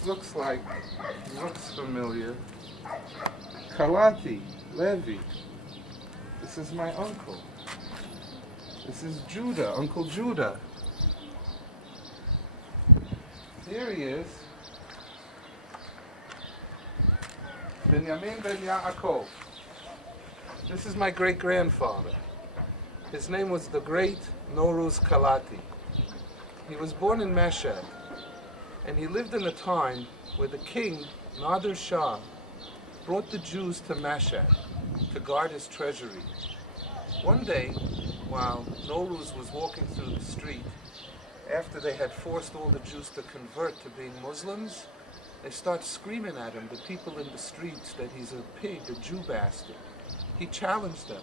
This looks familiar. Kelaty, Levi. This is my uncle. This is Judah, Uncle Judah. Here he is. Benjamin ben Yaakov. This is my great-grandfather. His name was the Great Nouruz Kelaty. He was born in Mashhad, and he lived in a time where the king, Nadir Shah, brought the Jews to Mashhad to guard his treasury. One day, while Nouruz was walking through the street, after they had forced all the Jews to convert to being Muslims, they start screaming at him, the people in the streets, that he's a pig, a Jew bastard. He challenged them.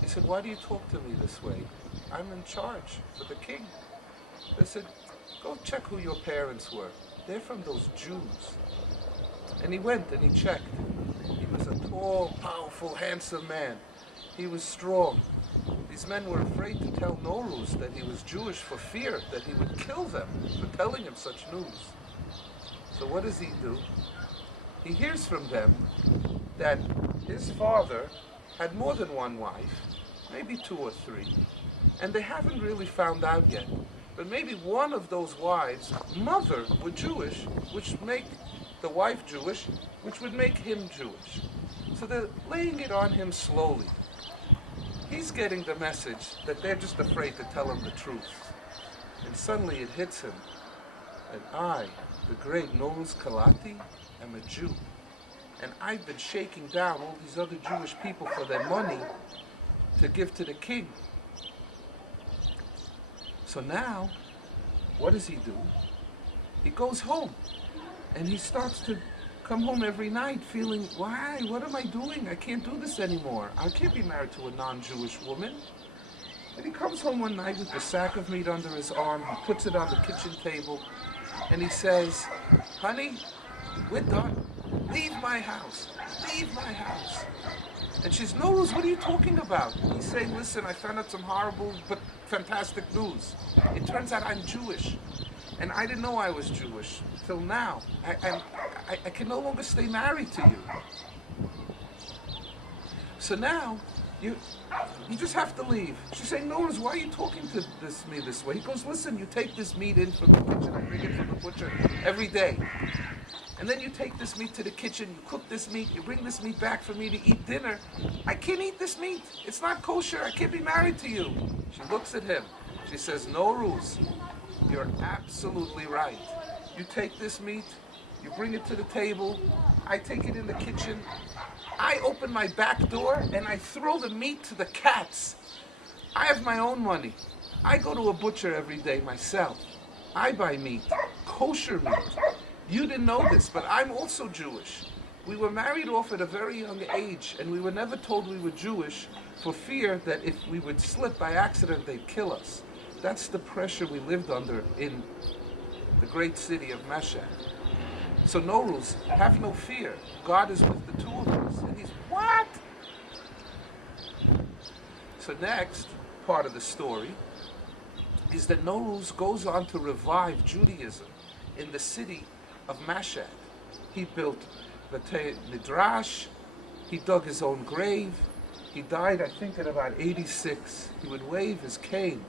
He said, "Why do you talk to me this way? I'm in charge for the king." They said, "Go check who your parents were. They're from those Jews." And he went and he checked. He was a tall, powerful, handsome man. He was strong. These men were afraid to tell Nouruz that he was Jewish for fear that he would kill them for telling him such news. So what does he do? He hears from them that his father had more than one wife, maybe 2 or 3, and they haven't really found out yet. But maybe one of those wives' mother were Jewish, which would make the wife Jewish, which would make him Jewish. So they're laying it on him slowly. He's getting the message that they're just afraid to tell him the truth. And suddenly it hits him that I, the Great Nouruz Kelaty, am a Jew. And I've been shaking down all these other Jewish people for their money to give to the king. So now, what does he do? He goes home, and he starts to come home every night feeling, why, what am I doing? I can't do this anymore. I can't be married to a non-Jewish woman. And he comes home one night with a sack of meat under his arm, he puts it on the kitchen table, and he says, "Honey, we're done. Leave my house. Leave my house." And she's, "Nouruz, what are you talking about?" He's saying, "Listen, I found out some horrible but fantastic news. It turns out I'm Jewish. And I didn't know I was Jewish till now. I can no longer stay married to you. So now, you just have to leave." She's saying, "Nouruz, why are you talking to me this way?" He goes, "Listen, you take this meat in from the kitchen, I bring it from the butcher every day. And then you take this meat to the kitchen, you cook this meat, you bring this meat back for me to eat dinner. I can't eat this meat. It's not kosher. I can't be married to you." She looks at him. She says, "Nouruz, you're absolutely right. You take this meat, you bring it to the table, I take it in the kitchen, I open my back door and I throw the meat to the cats. I have my own money. I go to a butcher every day myself. I buy meat, kosher meat. You didn't know this, but I'm also Jewish. We were married off at a very young age, and we were never told we were Jewish for fear that if we would slip by accident, they'd kill us. That's the pressure we lived under in the great city of Mashhad. So Nouruz, have no fear. God is with the 2 of us." And he's, "What?" So next part of the story is that Nouruz goes on to revive Judaism in the city of Mashhad. He built the Midrash, he dug his own grave, he died I think at about 86. He would wave his cane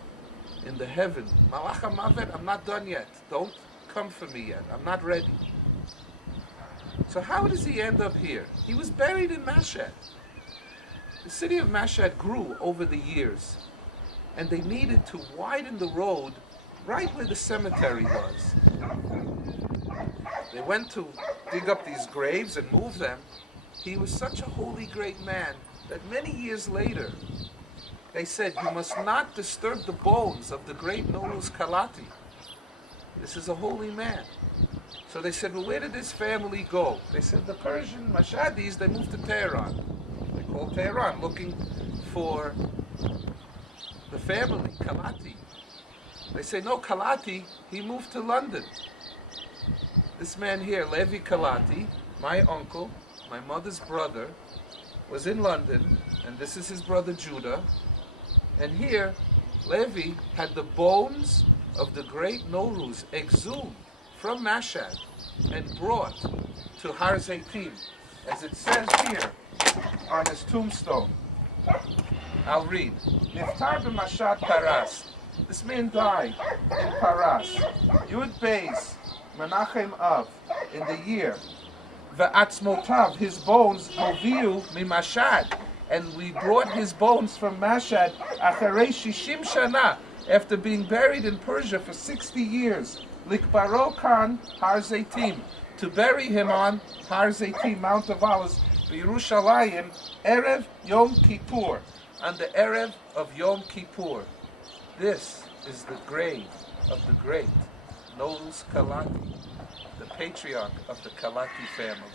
in the heaven, "Malach HaMavet, I'm not done yet, don't come for me yet, I'm not ready." So how does he end up here? He was buried in Mashhad. The city of Mashhad grew over the years, and they needed to widen the road right where the cemetery was. They went to dig up these graves and move them. He was such a holy great man that many years later, they said, "You must not disturb the bones of the Great Nouruz Kelaty. This is a holy man." So they said, "Well, where did this family go?" They said, "The Persian Mashhadis, they moved to Tehran." They called Tehran looking for the family, Kelaty. They say, "No, Kelaty, he moved to London." This man here, Levi Kelaty, my uncle, my mother's brother, was in London, and this is his brother Judah. And here, Levi had the bones of the Great Nouruz exhumed from Mashhad and brought to Hazkarah, as it says here on his tombstone. I'll read. Niftar b'Mashad Paras. This man died in Paras. Yud Beis Menachem Av, in the year. Ve'atzmotav, his bones, Moviu mimashad, and we brought his bones from Mashad, Acharei Shishim Shana, after being buried in Persia for 60 years. Likbaro Khan Har Zeitim, to bury him on Har Zeitim, Mount of Olives, Yerushalayim, Erev Yom Kippur, on the Erev of Yom Kippur. This is the grave of the great Nouruz Kelaty, the patriarch of the Kelaty family.